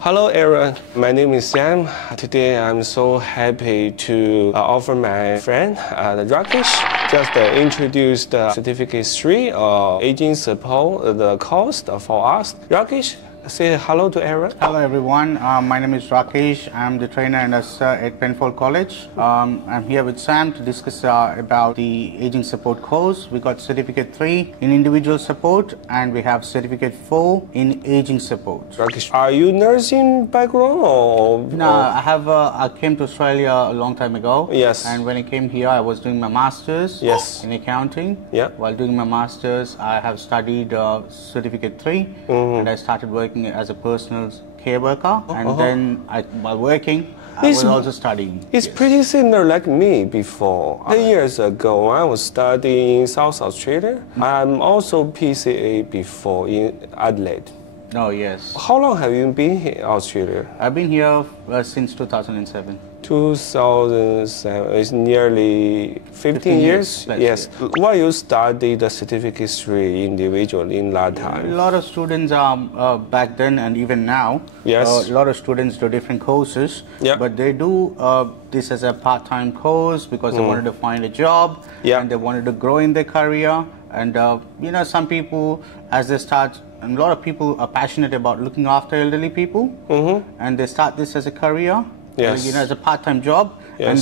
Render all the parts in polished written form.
Hello everyone, my name is Sam. Today I'm so happy to offer my friend Rakesh just introduce the Certificate 3 aging support the course for us. Rakesh, say hello to everyone. Hello everyone, my name is Rakesh. I'm the trainer and at Penfold College. I'm here with Sam to discuss about the aging support course. We got Certificate 3 in individual support and we have Certificate 4 in aging support. Rakesh, are you nursing background or? No, I came to Australia a long time ago. Yes. And when I came here, I was doing my master's in accounting. Yeah. While doing my master's, I have studied Certificate 3 and I started working as a personal care worker, and then while working, I was also studying. It's pretty similar like me before. 10 years ago, I was studying in South Australia. I'm also PCA before in Adelaide. Oh, yes. How long have you been here in Australia? I've been here since 2007. 2007 is nearly 15 years. Yes. Why you studied the Certificate 3 individual in that time? A lot of students back then and even now. Yes. A lot of students do different courses. Yeah. But they do this as a part-time course because they wanted to find a job and they wanted to grow in their career. And you know, some people, as they start, and a lot of people are passionate about looking after elderly people, and they start this as a career. Yes. You know, as a part-time job, and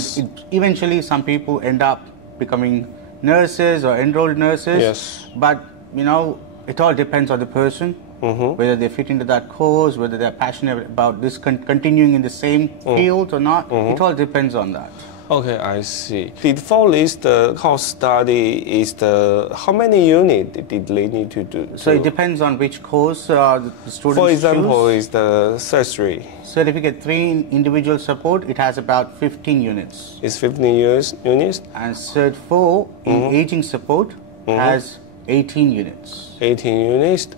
eventually some people end up becoming nurses or enrolled nurses. Yes. But you know, it all depends on the person, whether they fit into that course, whether they're passionate about this continuing in the same field or not. It all depends on that. Okay, I see. Before this, the course study is how many units did they need to do? So it depends on which course the students For example, choose. is the surgery. Certificate 3 in individual support, it has about 15 units. It's 15 units. And Cert 4 in aging support has 18 units. 18 units.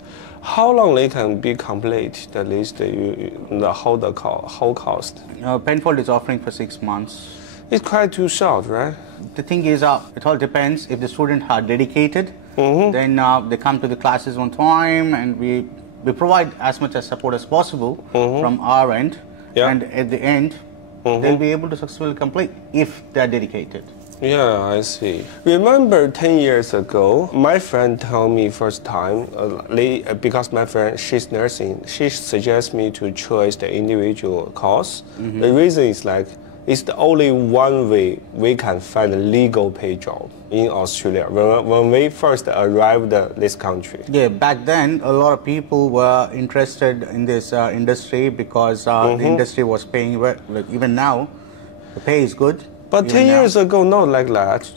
How long they can be complete the list, the whole cost? Penfold is offering for 6 months. It's quite too short, right? The thing is, it all depends. If the students are dedicated, then they come to the classes on time, and we provide as much as support as possible from our end. Yeah. And at the end, they'll be able to successfully complete if they're dedicated. Yeah, I see. Remember 10 years ago, my friend told me first time, because my friend, she's nursing, she suggests me to choose the individual course. The reason is like, it's the only one way we can find a legal paid job in Australia when we first arrived this country. Yeah, back then a lot of people were interested in this industry because the industry was paying well. Like even now, the pay is good. But 10 years ago, not like that.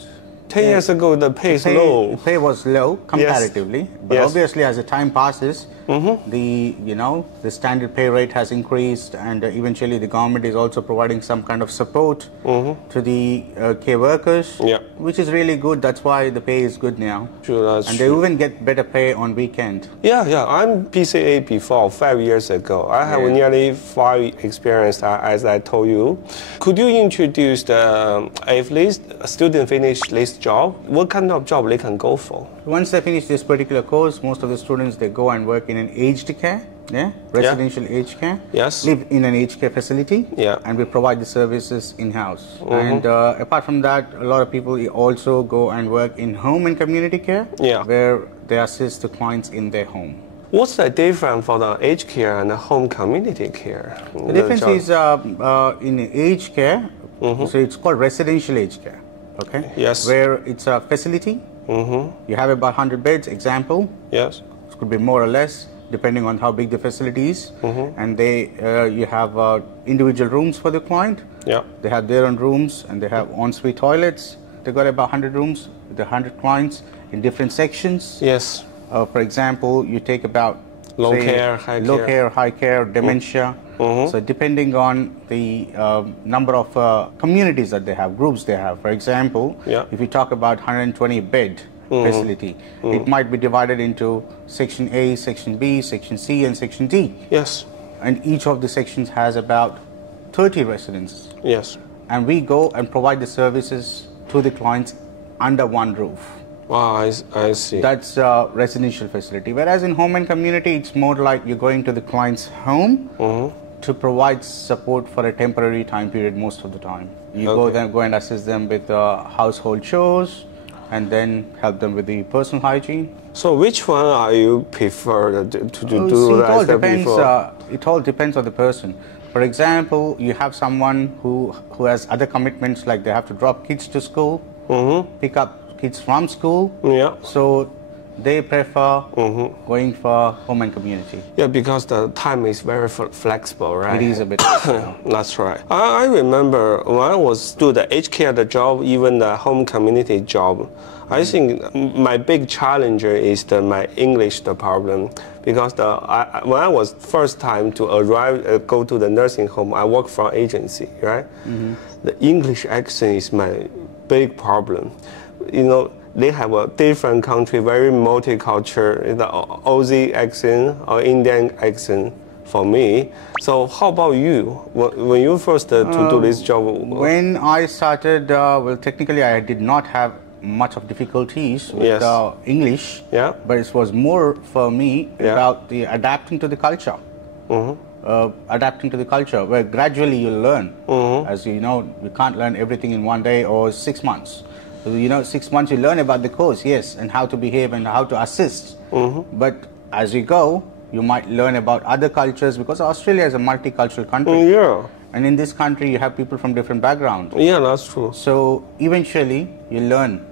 10 years ago, the pay is low. The pay was low comparatively, but obviously as the time passes, the standard pay rate has increased, and eventually the government is also providing some kind of support to the care workers, which is really good. That's why the pay is good now. True, that's and they even get better pay on weekend. Yeah. I'm PCA before 5 years ago. I have nearly 5 experience, as I told you. Could you introduce the if this student finish this job, what kind of job they can go for? Once they finish this particular course, most of the students, they go and work in an aged care, residential aged care, live in an aged care facility, and we provide the services in-house. And apart from that, a lot of people also go and work in home and community care, where they assist the clients in their home. What's the difference for the aged care and the home community care? The difference is in aged care, so it's called residential aged care, where it's a facility. You have about 100 beds, example. Yes. It could be more or less, depending on how big the facility is. And you have individual rooms for the client. They have their own rooms, and they have ensuite toilets. They got about 100 rooms with 100 clients in different sections. Yes. For example, you take about low care, high care, dementia. So depending on the number of communities that they have, groups they have. For example, if you talk about 120 bed facility, it might be divided into Section A, Section B, Section C, and Section D. Yes. And each of the sections has about 30 residents. Yes. And we go and provide the services to the clients under one roof. Wow, I see. That's a residential facility. Whereas in home and community, it's more like you're going to the client's home to provide support for a temporary time period most of the time. You go and assist them with household chores and then help them with the personal hygiene. So which one are you prefer to do? See, it all depends on the person. For example, you have someone who has other commitments, like they have to drop kids to school, pick up kids from school. Yeah. So they prefer going for home and community. Yeah, because the time is very flexible, right? It is a bit. That's right. I remember when I was do the aged care job, even the home community job, I think my big challenge is my English problem, because when I was first time to arrive, go to the nursing home, I work from agency, right? The English accent is my big problem. You know, they have a different country, very multicultural, the Aussie accent or Indian accent for me. So how about you? When you first to do this job? When I started, well, technically I did not have much of difficulties with English, but it was more for me about the adapting to the culture. Adapting to the culture, where gradually you learn. As you know, you can't learn everything in 1 day or 6 months. So, you know, 6 months you learn about the course, yes, and how to behave and how to assist. But as you go, you might learn about other cultures, because Australia is a multicultural country. And in this country, you have people from different backgrounds. Yeah, that's true. So eventually, you learn,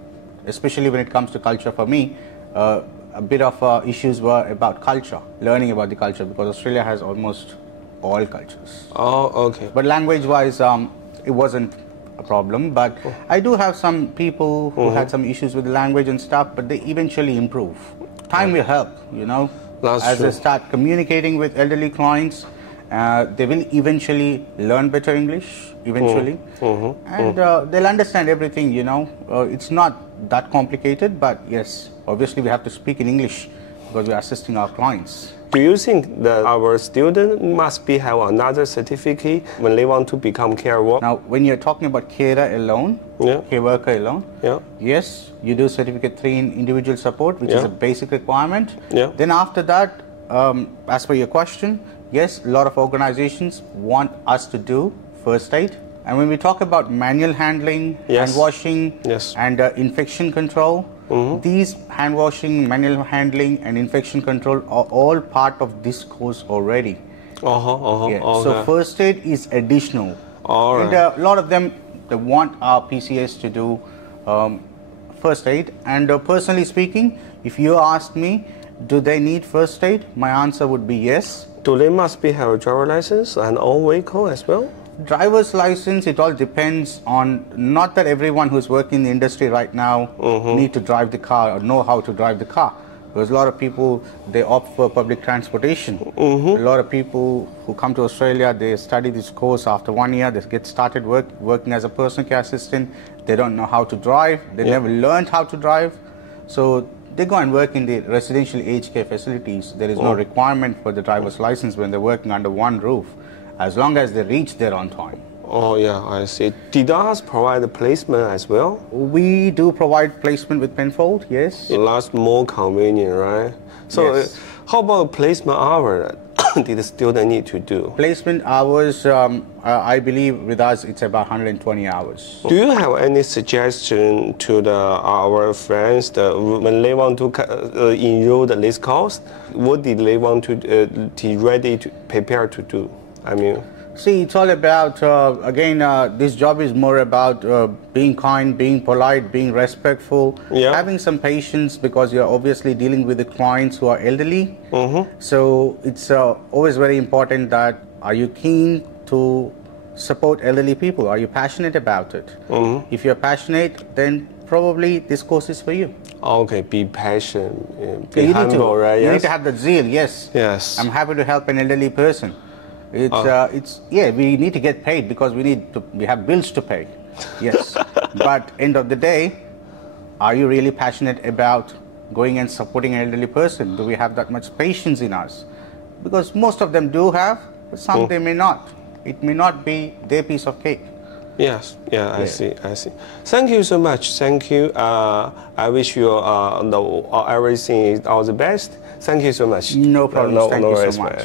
especially when it comes to culture. For me, a bit of issues were about culture, learning about the culture, because Australia has almost all cultures. Oh, okay. But language-wise, it wasn't a problem. But I do have some people who had some issues with the language and stuff, but they eventually improve. Time will help, you know. As they start communicating with elderly clients, they will eventually learn better English, eventually. And they'll understand everything, you know. It's not that complicated, but yes, obviously we have to speak in English because we're assisting our clients. Do you think that our student must have another certificate when they want to become care worker? Now, when you're talking about carer alone, care worker alone, yes, you do certificate 3 in individual support, which is a basic requirement. Then after that, as per your question, yes, a lot of organizations want us to do first aid. And when we talk about manual handling, hand washing, and infection control, these hand washing, manual handling, and infection control are all part of this course already. So first aid is additional. And a lot of them, they want our PCS to do first aid. And personally speaking, if you ask me, do they need first aid? My answer would be yes. Do they must have a driver license and own vehicle as well? Driver's license, it all depends on, not that everyone who's working in the industry right now need to drive the car or know how to drive the car. Because a lot of people, they opt for public transportation. A lot of people who come to Australia, they study this course. After 1 year, they get started working as a personal care assistant. They don't know how to drive. They never learned how to drive. So they go and work in the residential aged care facilities. There is no requirement for the driver's license when they're working under one roof, as long as they reach there on time. Oh, yeah, I see. Did us provide the placement as well? We do provide placement with Penfold, yes. That's more convenient, right? So how about placement hour did the student need to do? Placement hours, I believe with us, it's about 120 hours. Do you have any suggestion to our friends that when they want to enroll this course, what did they want to ready to prepare to do? I mean, see, it's all about, again, this job is more about being kind, being polite, being respectful, having some patience, because you're obviously dealing with the clients who are elderly. So it's always very important that, are you keen to support elderly people? Are you passionate about it? If you're passionate, then probably this course is for you. Okay, be patient, be humble, right? You need to have the zeal, yes. I'm happy to help an elderly person. We need to get paid because we have bills to pay. Yes. But end of the day, are you really passionate about going and supporting an elderly person? Do we have that much patience in us? Because most of them do have, but some they may not. It may not be their piece of cake. Yes, I see. Thank you so much. Thank you. I wish you everything all the best. Thank you so much. No problem. Thank you so much.